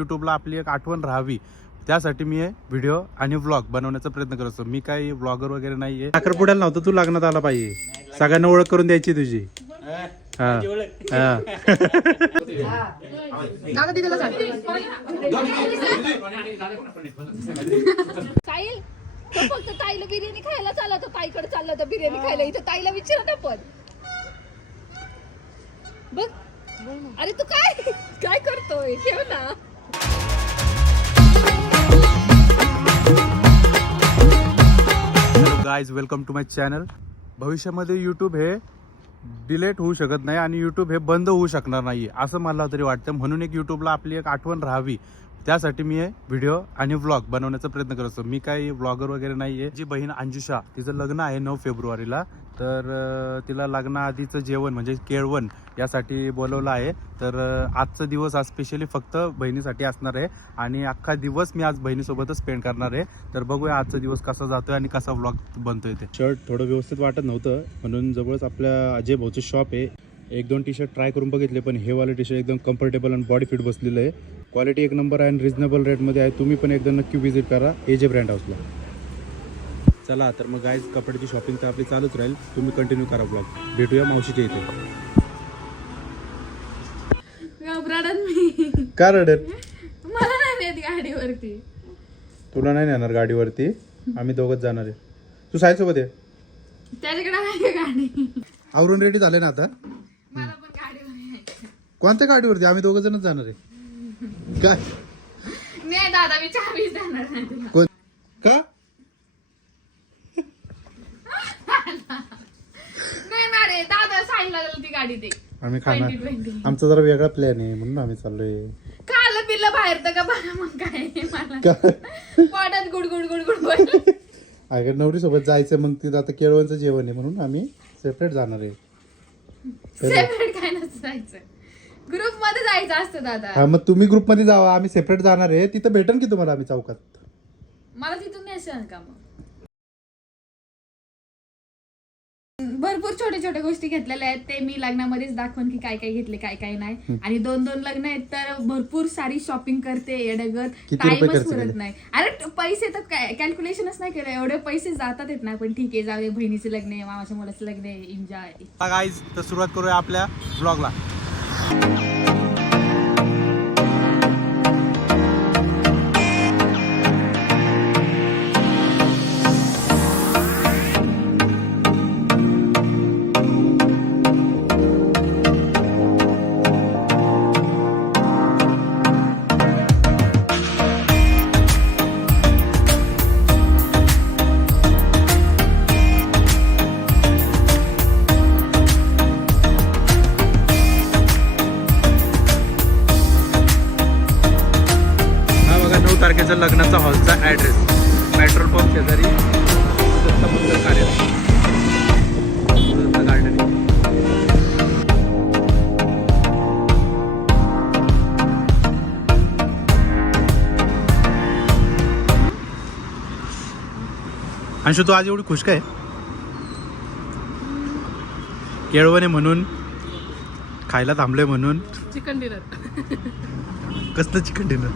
यूट्यूबला आपली एक आठवण राहावी त्यासाठी मी हे व्हिडिओ आणि व्लॉग बनवण्याचा प्रयत्न करत असतो. मी काही व्लॉगर वगैरे नाहीये. साखरपुड्याला नव्हतं तू लग्नात आला पाहिजे, सगळ्यांना ओळख करून द्यायची तुझी. साहिल तो फक्त ताईला बिर्याणी खायला चालला, तर ताईकडे चालला तर बिर्याणी खायला. इथं ताईला विचार ना पण बघ. अरे तू काय काय करतोय, ठेव ना. Hello guys, welcome to my channel. भविष्यामध्ये यूट्यूब हे डिलीट होऊ शकत नाही आणि यूट्यूब हे बंद होऊ शकणार नाही असं मला तरी वाटतं. म्हणून एक यूट्यूबला आपली एक आठवण राहावी त्यासाठी मी हे व्हिडिओ आणि व्लॉग बनवण्याचा प्रयत्न करत असतो. मी काही व्लॉगर वगैरे नाहीये. जी बहीण अंजुषा, तिचं लग्न आहे 9 फेब्रुवारीला. तर तिला लग्नाआधीचं जेवण म्हणजे केळवण यासाठी बोलवलं आहे. तर आजचा दिवस आज स्पेशली फक्त बहिणीसाठी असणार आहे आणि अख्खा दिवस मी आज बहिणीसोबतच स्पेंड करणार आहे. तर बघूया आजचा दिवस कसा जातोय आणि कसा व्लॉग बनतोय. ते शर्ट थोडं व्यवस्थित वाटत नव्हतं म्हणून जवळच आपल्या अजय भाऊचं शॉप आहे. 1-2 टी शर्ट ट्राय करून बघितले, पण हे वाले टी शर्ट एकदम कम्फर्टेबल आणि बॉडी फिट बसलेलं आहे. क्वालिटी एक नंबर आहे आणि रिजनेबल रेटमध्ये आहे. तुम्ही पण एकदा नक्की व्हिजिट करा एजे ब्रँड हाऊसला. चला तर मग गाईज, कपड्याची शॉपिंग तर आपली चालूच राहील. तुम्ही कंटिन्यू करा ब्लॉग. भेटूया मावशीच्या इथे. का रडत? मला नाही नेत गाडीवरती. तुला नाही नेणार गाडीवरती, आम्ही दोघंच जाणार आहे. तू साईसोबत आहे. त्याच्याकडे आहे गाडी. आवरून रेडी झाले ना आता? मला पण गाडीवर यायचं. कोणत्या गाडीवरती? आम्ही दोघं जणच जाणार आहे. काय नाही दादा, मी चावीच देणार नाही तुला. कोण का? नाही ना रे दादा, साईला ती गाडी दे. आम्ही खाणार. 2020. आमचा जरा वेगळा प्लॅन आहे म्हणून आम्ही चाललोय. खाल्लं पिल्लं बाहेर तर का बघा मग काय मला काय? पोटात गुड गुड गुड गुड बोल. अगं नवरी सोबत जायचं, मग तिथं आता केळवणचं जेवण आहे म्हणून आम्ही सेपरेट जाणार आहे. सेपरेट काय नसायचं, ग्रुप मध्ये जायचं असतं दादा. हा, मग तुम्ही ग्रुप मध्ये जावा, आम्ही सेपरेट जाणार आहे. तिथं भेटन की तुम्हाला आम्ही चौकात. मला तिथून नेशन का मग. भरपूर छोट्या छोट्या गोष्टी घेतलेल्या आहेत. ते मी लग्नामध्येच दाखवून की काय काय घेतले काय काय नाही. आणि 2-2 लग्न आहेत तर भरपूर सारी शॉपिंग करते येडगत. किती रुपये टाइमच खर्च पुरत केले? नाही. अरे पैसे तर कॅल्क्युलेशनच नाही केलं. एवढे पैसे जातात येत नाही, पण ठीक आहे जाऊ दे. बहिणीचं लग्न आहे, मामाच्या मुलाचं लग्न आहे, एन्जॉय. गाईज, तर सुरुवात करूया आपल्या ब्लॉगला. तारखेचा लग्नाचा हॉलचा ॲड्रेस, पेट्रोल पंप शेजारी दत्त मंदिर कार्यालय, गार्डन. अंशू, तू आज एवढी खुश काय? केळवणे म्हणून, खायला थांबले म्हणून. Chicken dinner. कसलं चिकन डिनर?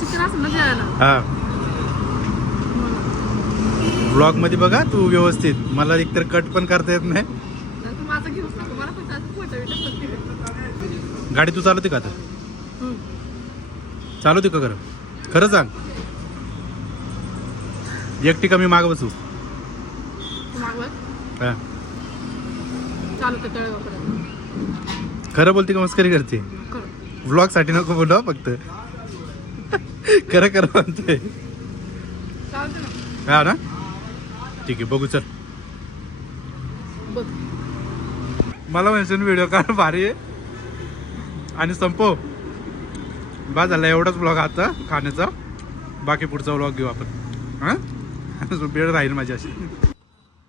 चिकन असं ना जेवायला. हा, ब्लॉग मध्ये बघा तू व्यवस्थित. मला एकतर कट पण करता येत नाही. तू माझं घेऊच नको, मला पण त्याचं फोटो गाडी तू चालवते का आता? चालवते का खरं? खरं सांग. एकटी कमी माग बसू. हा, खरं बोलते का मस्करी करते? व्लॉग साठी नको बोलू फक्त. खरं खरं म्हणते. हा ना, ठीक आहे, बघू. चल, मला म्हणशील व्हिडिओ काढ भारी आहे आणि संपव. बा झाला एवढाच व्लॉग आता खाण्याचा. बाकी पुढचा व्लॉग घेऊ आपण. हा, बेड राहील माझी अशी.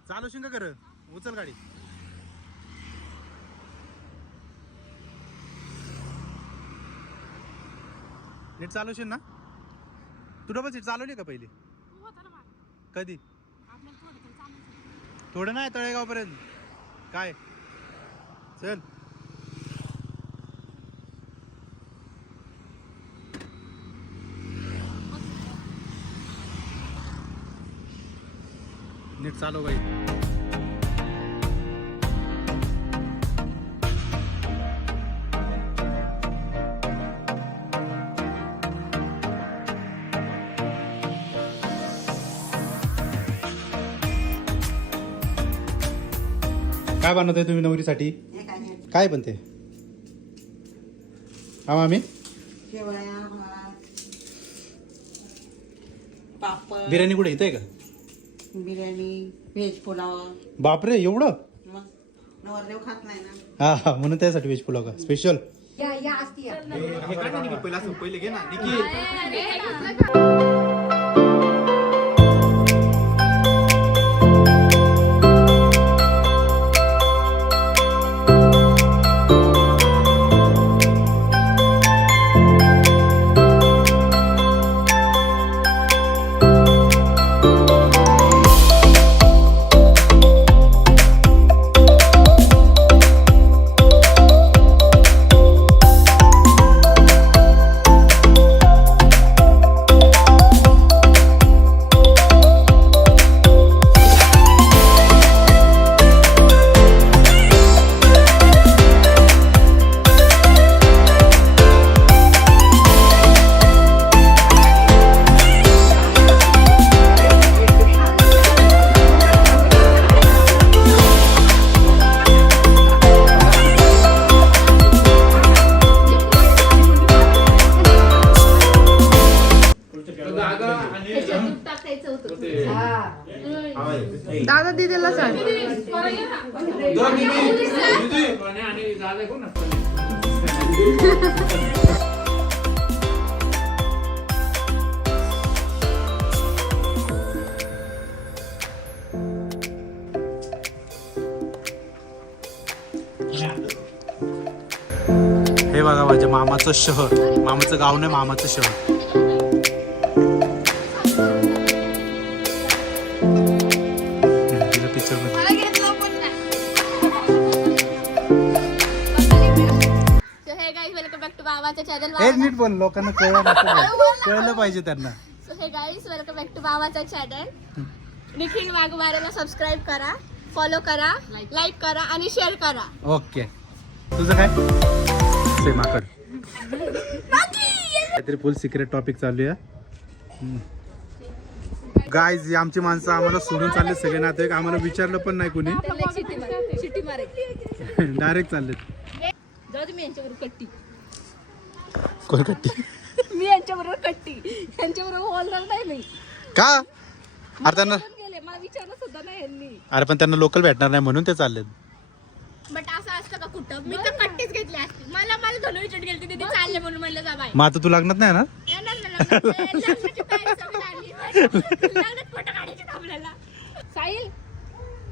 चालवशील का खरं? उचल गाडी. नीट चालवशील ना? तू डबल सीट चालवली का पहिली? कधी? थोडं नाही, तळेगाव पर्यंत. काय चल. नीट चालव बाई. काय बनवताय तुम्ही नवरीसाठी? काय बनते? हा मामी, पापड, बिर्याणी कुठे येते का? बिर्याणी, व्हेज पुलाव. बापरे एवढं? मग नवरदेव खात नाही ना. हा हा, म्हणून त्यासाठी व्हेज पुलाव का स्पेशल? पहिले घे ना. दादा दिदीला सांग. हे बघा माझ्या मामाचं शहर, मामाचं गाव नाही, मामाचं शहर. पिक्चर मध्ये हे गाईज वेलकम बॅक टू बाबाच्या चॅनल. हे नीट बोल, लोकांना कळलं पाहिजे त्यांना. हे गाईज वेलकम बॅक टू बाबाचा चॅनल. निखिल वाघमारेला सबस्क्राईब करा, फॉलो करा, लाईक करा आणि शेअर करा. ओके, तुझं काय? सेमाकड काहीतरी फुल सिक्रेट टॉपिक चालू आहे. गाईज आमची माणसं आम्हाला सोडून चालले सगळे नातेवाईक, आम्हाला विचारलं पण नाही कोणी, डायरेक्ट चाललेत. जाऊ दे, मी यांच्याबरोबर कट्टी, कोण कट्टी? मी यांच्याबरोबर कट्टी, यांच्याबरोबर बोलणार नाही मी. का? अरे त्यांना, गेले मला विचारलं सुद्धा नाही यांनी. अरे पण त्यांना लोकल भेटणार नाही म्हणून ते चाललेत. बट असं असतं का कुठं? मी तर कट्टीच घेतली असते. मला धनुरी चट गेली तिथे चालले म्हणून म्हणलं जा बाय. मग आता तू लग्नात नाही ना? येणार ना लग्नात. लग्नाची तयारी सगळी झाली. लग्नात फोटो काढायचे आपल्याला. साहिल,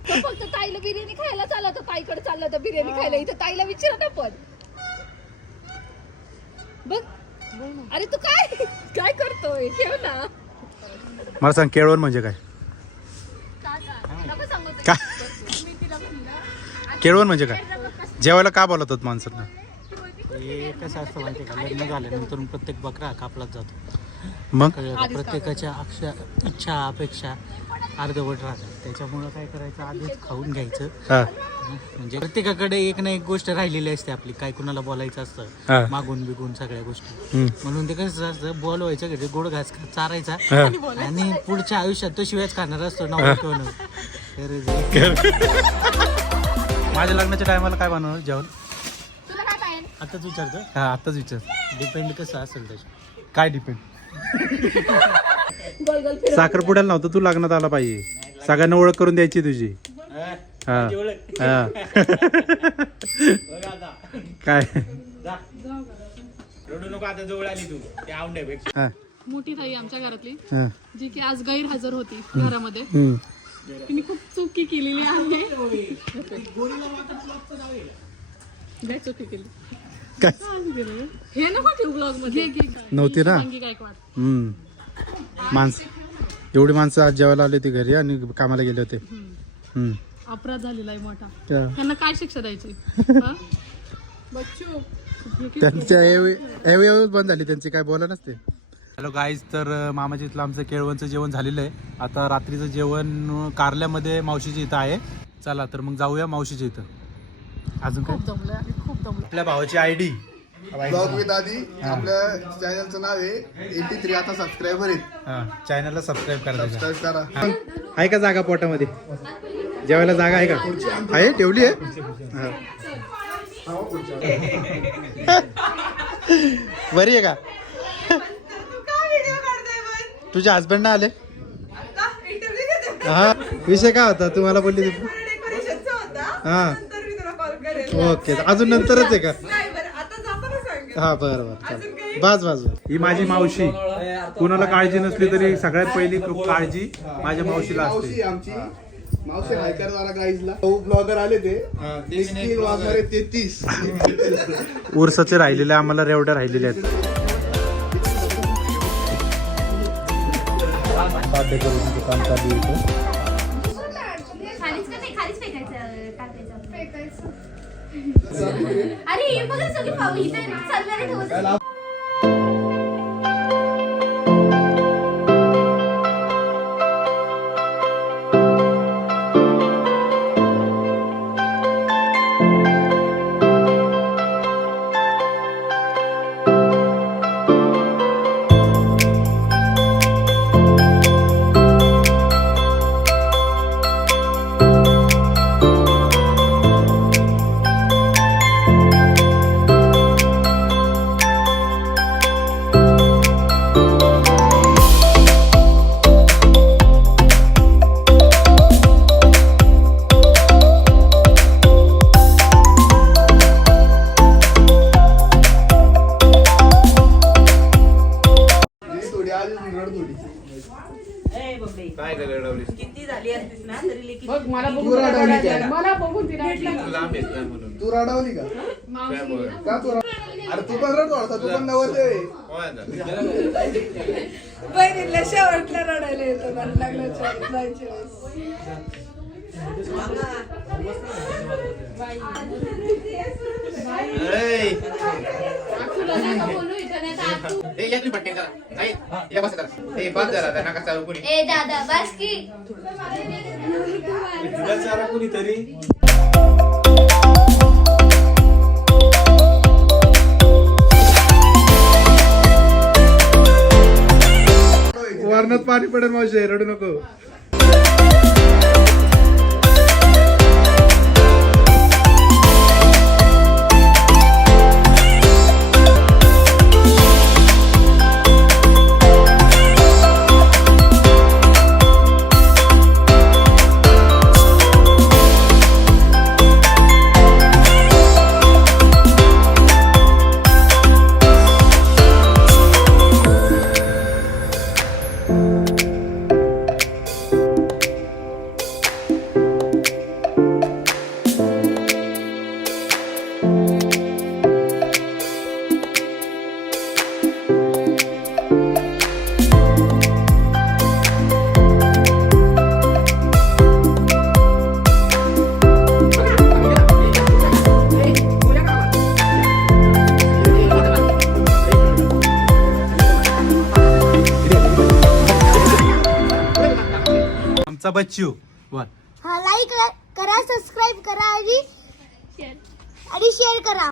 तो फक्त ताईला बिर्याणी खायला चालला होता, ताईकडे चालला होता बिर्याणी खायला. इथं ताईला विचार ना पण. बघ, अरे तू काय काय करतोय? ठेव ना. मला सांग, केळवण म्हणजे काय? नको सांगू तू. काय मी तिला म्हणलं, केळवण म्हणजे काय? जेवायला का बोलवतात माणसांना? हे कसं असतं माहिती का, लग्न झाल्यानंतर प्रत्येक बकरा कापलाच जातो. मग प्रत्येकाच्या इच्छा अपेक्षा अर्धवट राहतात. त्याच्यामुळं काय करायचं, आधीच खाऊन घ्यायचं. हा म्हणजे प्रत्येकाकडे एक ना एक गोष्ट राहिलेली असते आपली, काय कुणाला बोलायचं हा. असतं, मागून बिगून सगळ्या गोष्टी. म्हणून ते कसं असतं, बोलवायचं घरी, गोड घास चारायचा हा. आणि पुढच्या आयुष्यात तो शिवायच खाणार असतो ना. माझ्या लग्नाच्या टायमाला काय बनवलं जेवण? तुला काय पाहिजे? आताच विचारतो, हा आत्ताच विचार. डिपेंड कसं असेल त्याच्या. काय डिपेंड? गोल गोल फिरव. साखरपुड्याला नव्हतं, तू लग्नात आला पाहिजे, सगळ्यांना ओळख करून द्यायची तुझी. हा हा. काय? रडू नको, आता जवळ आली तू, ते आवडण्यापेक्षा. हा. मोठी ताई आमच्या घरातली, हा. जी की आज गैरहजर होती घरामध्ये. हम्म. तिने खूप चुकी केलेली आहे. काय चुकी केली? काय? हे नको ठेवू ब्लॉग मध्ये. नव्हती ना? सांगी गायकवाड. एवढी माणसं आज जेवायला आली होती घरी आणि कामाला गेले होते. अपराध झालेला आहे मोठा. त्या- त्यांना काय शिक्षा द्यायची? हा? बच्चू, त्यांच्या एवढी बंद झाली, त्यांची काय बोला नसते. हॅलो गाईज, तर मामाच्या इथलं आमचं केळवणचं जेवण झालेलं आहे. आता रात्रीचं जेवण कारल्यामध्ये मावशीच्या इथं आहे. चला तर मग जाऊया मावशीच्या इथं. अजून काय? खूप दमलोय आणि खूप दमलोय. आपल्या भावाची ID ब्लॉग विथ आधी आपल्या चॅनलचं नाव आहे 83. आता सबस्क्रायबर आहेत, चॅनलला सबस्क्राईब करा. सबस्क्राईब करा. आहे का जागा पोटामध्ये? जेवायला जागा आहे का? आहे, ठेवली आहे. बरी आहे का? तुझ्या हसबंड ना आले? हा, विषय काय होता तुम्हाला बोलली? हा, ओके. अजून नंतरच आहे का? हा, बरं बरं, चालेल. बस. ही माझी मावशी. कुणाला काळजी नसली तरी सगळ्यात पहिली काळजी माझ्या मावशीला असते. मावशी आमची मावशी हायकर जरा गाईजला ब्लॉगर आले ते देखील वाजणारे 33. उरसाचे राहिलेले आम्हाला रेवड्या राहिलेल्या आहेत. साध्य करून दुकान चालू आहे. खालीच का नाही? खालीच टाकायचं. अरे हे बघा सगळी पाव इथे चालणारे ठेवत. थोडी आली रड थोडी. किती झाली असतीस ना तरी लेकी बघ मला तू बघून रडवली रडायला का? लागलं. मला बघून ती रडायला लागली. तू रडवली का? का तू अरे तू पण रडतो आता, तू पण नवरदेव आहे. बहिणीला शेवटला रडायला येतं मला लागलं जायच्या वेळेस. आखूला नका बोलू इथं, नाही तर आखू. ए दादा बस की. वरणात पाणी पडेल मावशी, रडू नको. आमचा बच्चू वा. हा, लाईक करा, सबस्क्राईब करा आणि शेअर करा.